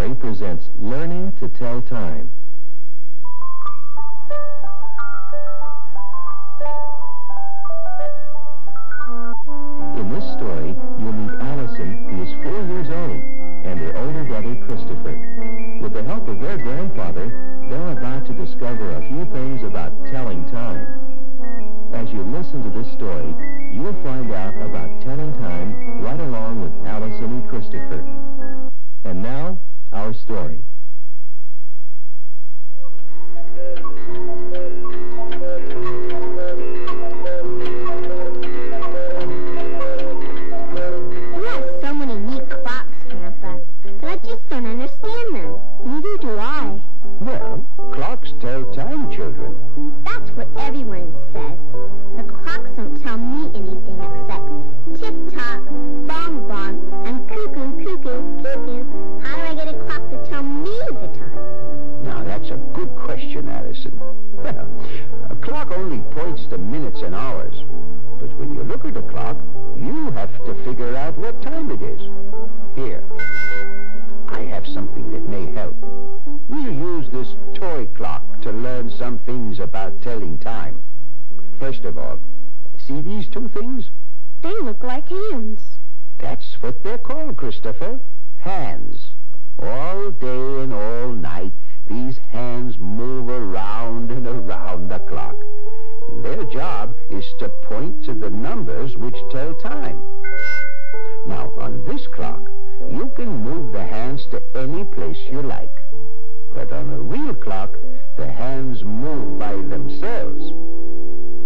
Story presents Learning to Tell Time. In this story, you'll meet Alison, who is 4 years old, and her older brother, Christopher. With the help of their grandfather, they're about to discover a few things about telling time. As you listen to this story, you'll find out about telling time right along with Alison and Christopher. And now, our story. You have so many neat clocks, Grandpa, but I just don't understand them. Neither do I. Well, clocks tell time, children. That's what everyone says. The clocks don't tell me anything except tick-tock, bong-bong, and cuckoo, cuckoo, cuckoo. How do I get a clock to tell me the time? Now, that's a good question, Alison. Well, a clock only points to minutes and hours. But when you look at a clock, you have to figure out what time it is. Here, I have something that may help. We'll use this toy clock to learn some things about telling time. First of all, see these two things? They look like hands. That's what they're called, Christopher. Hands. All day and all night, these hands move around and around the clock. And their job is to point to the numbers which tell time. Now, on this clock, you can move the hands to any place you like. But on a real clock, the hands move by themselves.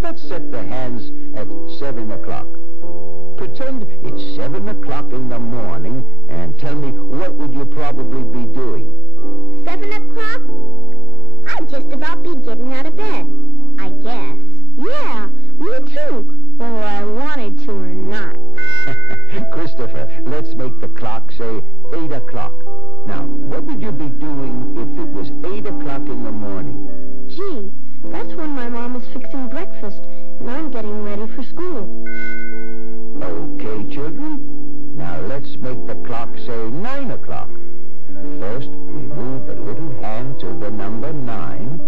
Let's set the hands at 7 o'clock. Pretend it's 7 o'clock in the morning and tell me what would you probably be doing? 7 o'clock? I'd just about be getting out of bed, I guess. Yeah, me too, whether I wanted to or not. Christopher, let's make the clock say 8 o'clock. Now, what would you be doing if it was 8 o'clock in the morning? Gee, that's when my mom is fixing breakfast and I'm getting ready for school. Okay, children. Now let's make the clock say 9 o'clock. First, we move the little hand to the number 9,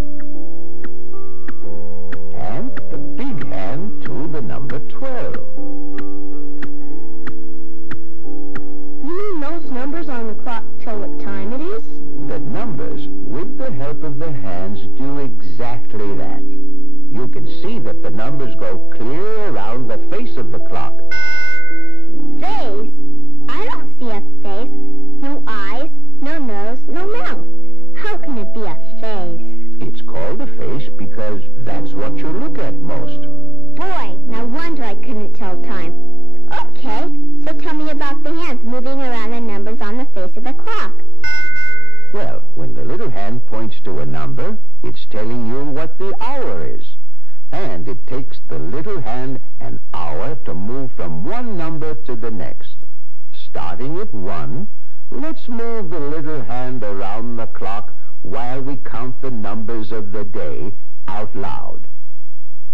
and the big hand to the number 12. You mean those numbers on the clock tell what time it is? The numbers, with the help of the hands, do exactly that. You can see that the numbers go clear around the face of the clock. Face? I don't see a face. No eyes, no nose, no mouth. How can it be a face? It's called a face because that's what you look at most. Boy, no wonder I couldn't tell time. Okay, so tell me about the hands moving around the numbers on the face of the clock. Well, when the little hand points to a number, it's telling you what the hour is. And it takes the little hand an hour to move from one number to the next. Starting at 1, let's move the little hand around the clock while we count the numbers of the day out loud.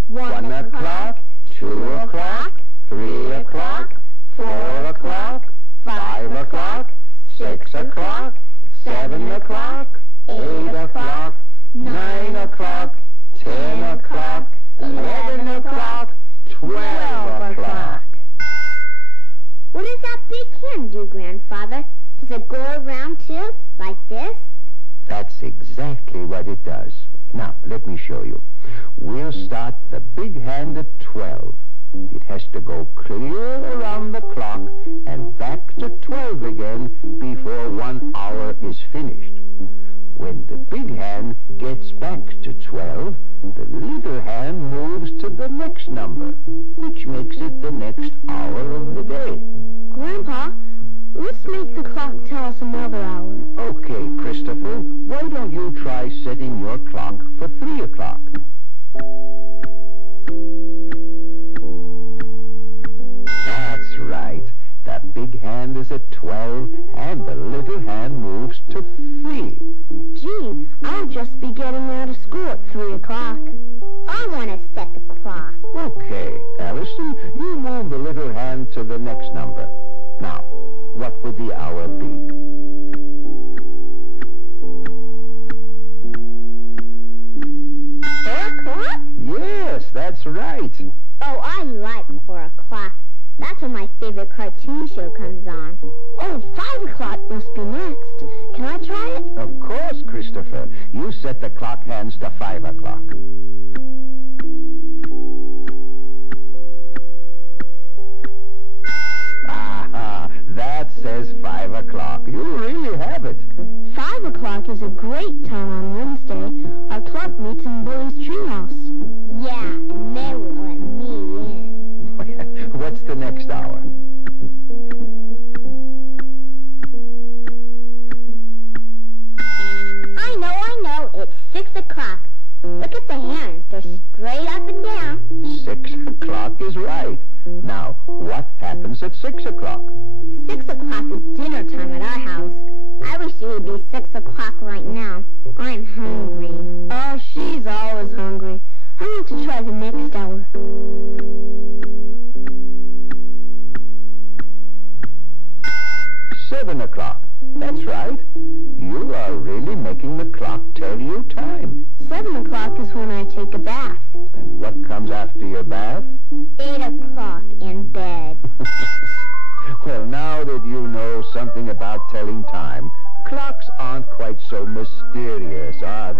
1 o'clock, 2 o'clock, 3 o'clock, 4 o'clock, 5 o'clock, 6 o'clock, 7 o'clock, 8 o'clock, 9 o'clock, 10 o'clock, 11 o'clock, 12 o'clock. What does that big hand do, Grandfather? Does it go around too, like this? That's exactly what it does. Now, let me show you. We'll start the big hand at 12. It has to go clear around the clock and back to 12 again before 1 hour is finished. When the big hand gets back to 12, the little hand moves to the next number, which makes it the next hour of the day. Grandpa, let's make the clock tell us another hour. Okay, Christopher, why don't you try setting your clock for 3 o'clock? That's right. The big hand is at 12, and the little hand moves to 3. Gee, I'll just be getting out of school at 3 o'clock. I want to set the clock. Okay, Alison, you move the little hand to the next number. Now, what would the hour be? you set the clock hands to 5 o'clock. Aha, that says 5 o'clock. You really have it. 5 o'clock is a great time on Wednesday. Our club meets in Bully's treehouse. Yeah, and they won't let me in. What's the next hour? I know. It's 6 o'clock. Look at the hands. They're straight up and down. 6 o'clock is right. Now, what happens at 6 o'clock? 6 o'clock is dinner time at our house. I wish it would be 6 o'clock right now. I'm hungry. Oh, she's always hungry. I want to try the next hour. 7 o'clock. That's right. You are really making the clock tell you time. 7 o'clock is when I take a bath. And what comes after your bath? 8 o'clock in bed. Well, now that you know something about telling time, clocks aren't quite so mysterious, are